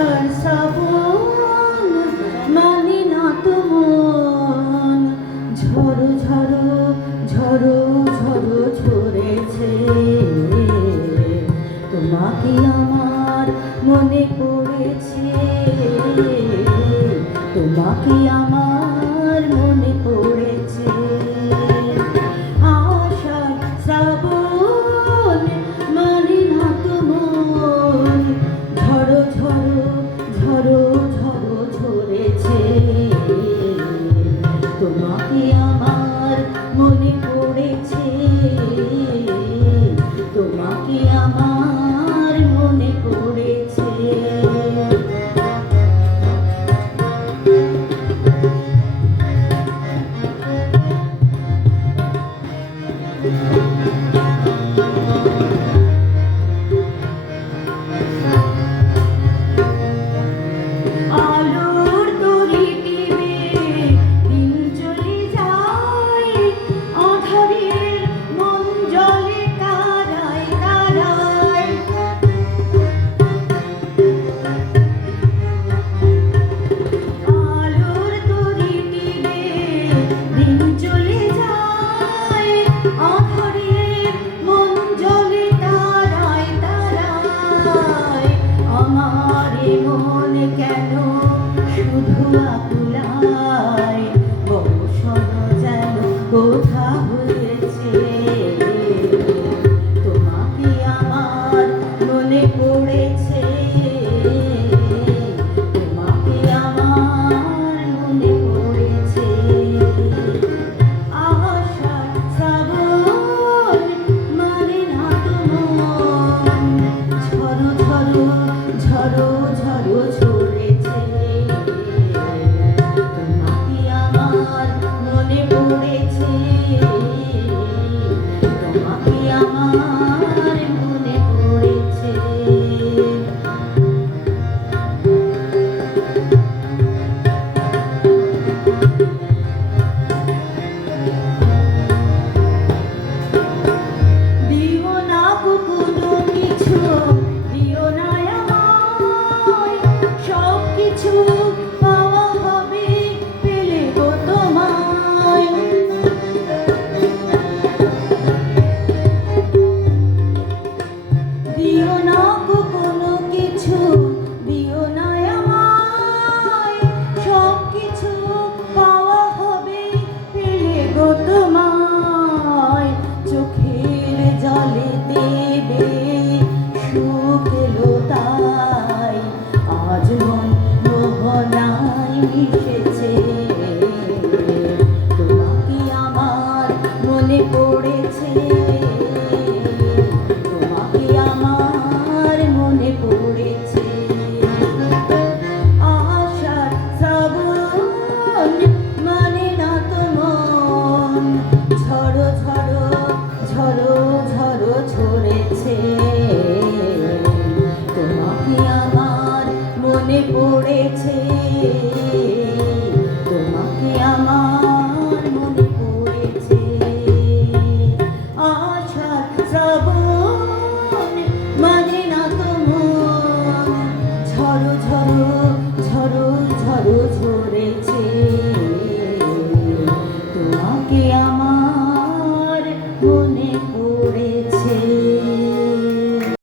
আষাঢ় শ্রাবণ মানে না তো মন, ঝড়ো ঝড়ো ঝড়ো ঝড়ো ঝরেছে, তোমাকে আমার মনে পড়েছে, তোমাকে আমার মনে পড়েছে। আষাঢ় শ্রাবণ মানে না তো মন, ঝড়ো ঝড়ো ঝড়ো ঝড়ো ঝরেছে, তোমাকে আমার মনে পড়েছে, তোমাকে আমার মনে পড়েছে। আলোর তরি টিপে দিন চলে যায়, আঁধারের মন জলে তারায় তারায়। আলোর তরি টিপে দিন চলে যায়, আঁধারের মন জলে তারায় তারায়। আমার এ মন কেন শুধু